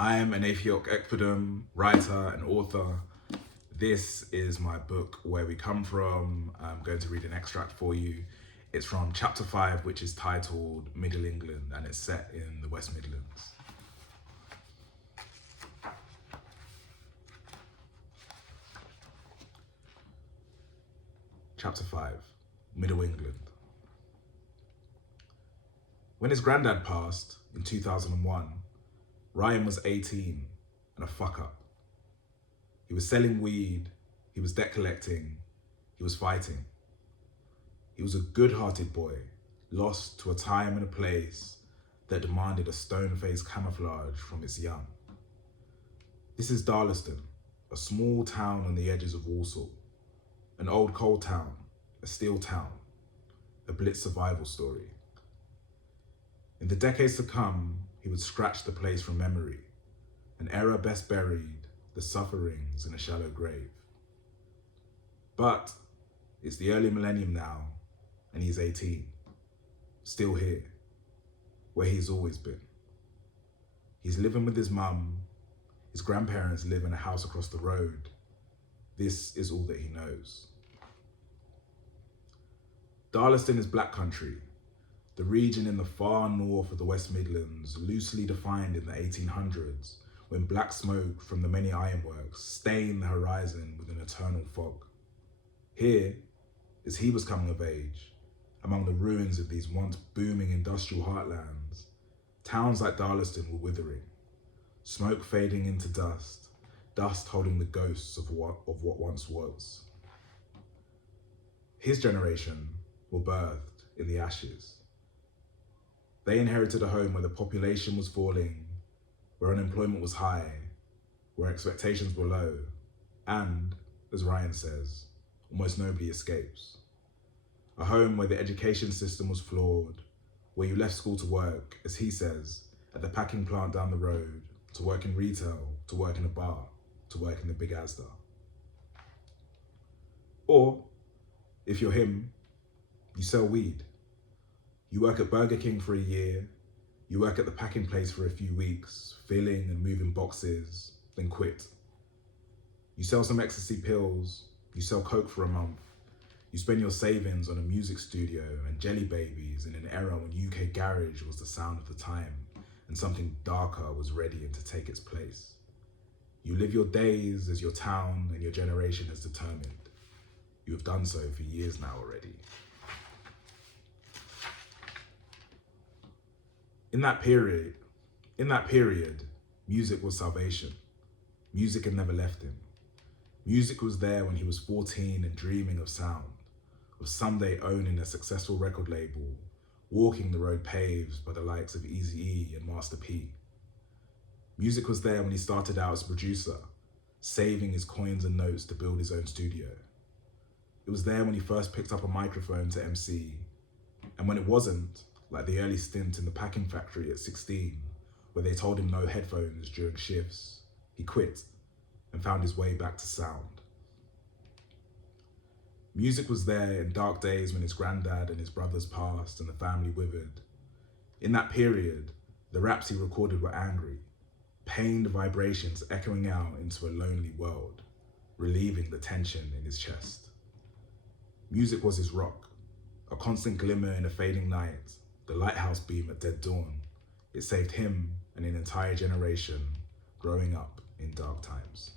I am Aniefiok Ekpouom, writer and author. This is my book, Where We Come From. I'm going to read an extract for you. It's from chapter 5, which is titled Middle England, and it's set in the West Midlands. Chapter 5, Middle England. When his granddad passed in 2001, Ryan was 18 and a fuck up. He was selling weed, he was debt collecting, he was fighting. He was a good-hearted boy, lost to a time and a place that demanded a stone-faced camouflage from its young. This is Darlaston, a small town on the edges of Walsall, an old coal town, a steel town, a blitz survival story. In the decades to come, he would scratch the place from memory, an era best buried, the sufferings in a shallow grave. But it's the early millennium now, and he's 18, still here, where he's always been. He's living with his mum, his grandparents live in a house across the road. This is all that he knows. Darlaston is Black country, the region in the far north of the West Midlands, loosely defined in the 1800s, when black smoke from the many ironworks stained the horizon with an eternal fog. Here, as he was coming of age, among the ruins of these once booming industrial heartlands, towns like Darlaston were withering, smoke fading into dust, dust holding the ghosts of what once was. His generation were birthed in the ashes. They inherited a home where the population was falling, where unemployment was high, where expectations were low, and, as Ryan says, almost nobody escapes. A home where the education system was flawed, where you left school to work, as he says, at the packing plant down the road, to work in retail, to work in a bar, to work in the big Asda. Or, if you're him, you sell weed. You work at Burger King for a year, you work at the packing place for a few weeks, filling and moving boxes, then quit. You sell some ecstasy pills, you sell coke for a month, you spend your savings on a music studio and jelly babies in an era when UK garage was the sound of the time and something darker was readying to take its place. You live your days as your town and your generation has determined. You have done so for years now already. In that period, music was salvation. Music had never left him. Music was there when he was 14 and dreaming of sound, of someday owning a successful record label, walking the road paved by the likes of Eazy-E and Master P. Music was there when he started out as a producer, saving his coins and notes to build his own studio. It was there when he first picked up a microphone to MC, and when it wasn't, like the early stint in the packing factory at 16, where they told him no headphones during shifts, he quit and found his way back to sound. Music was there in dark days when his granddad and his brothers passed and the family withered. In that period, the raps he recorded were angry, pained vibrations echoing out into a lonely world, relieving the tension in his chest. Music was his rock, a constant glimmer in a fading night, the lighthouse beam at dead dawn. It saved him and an entire generation growing up in dark times.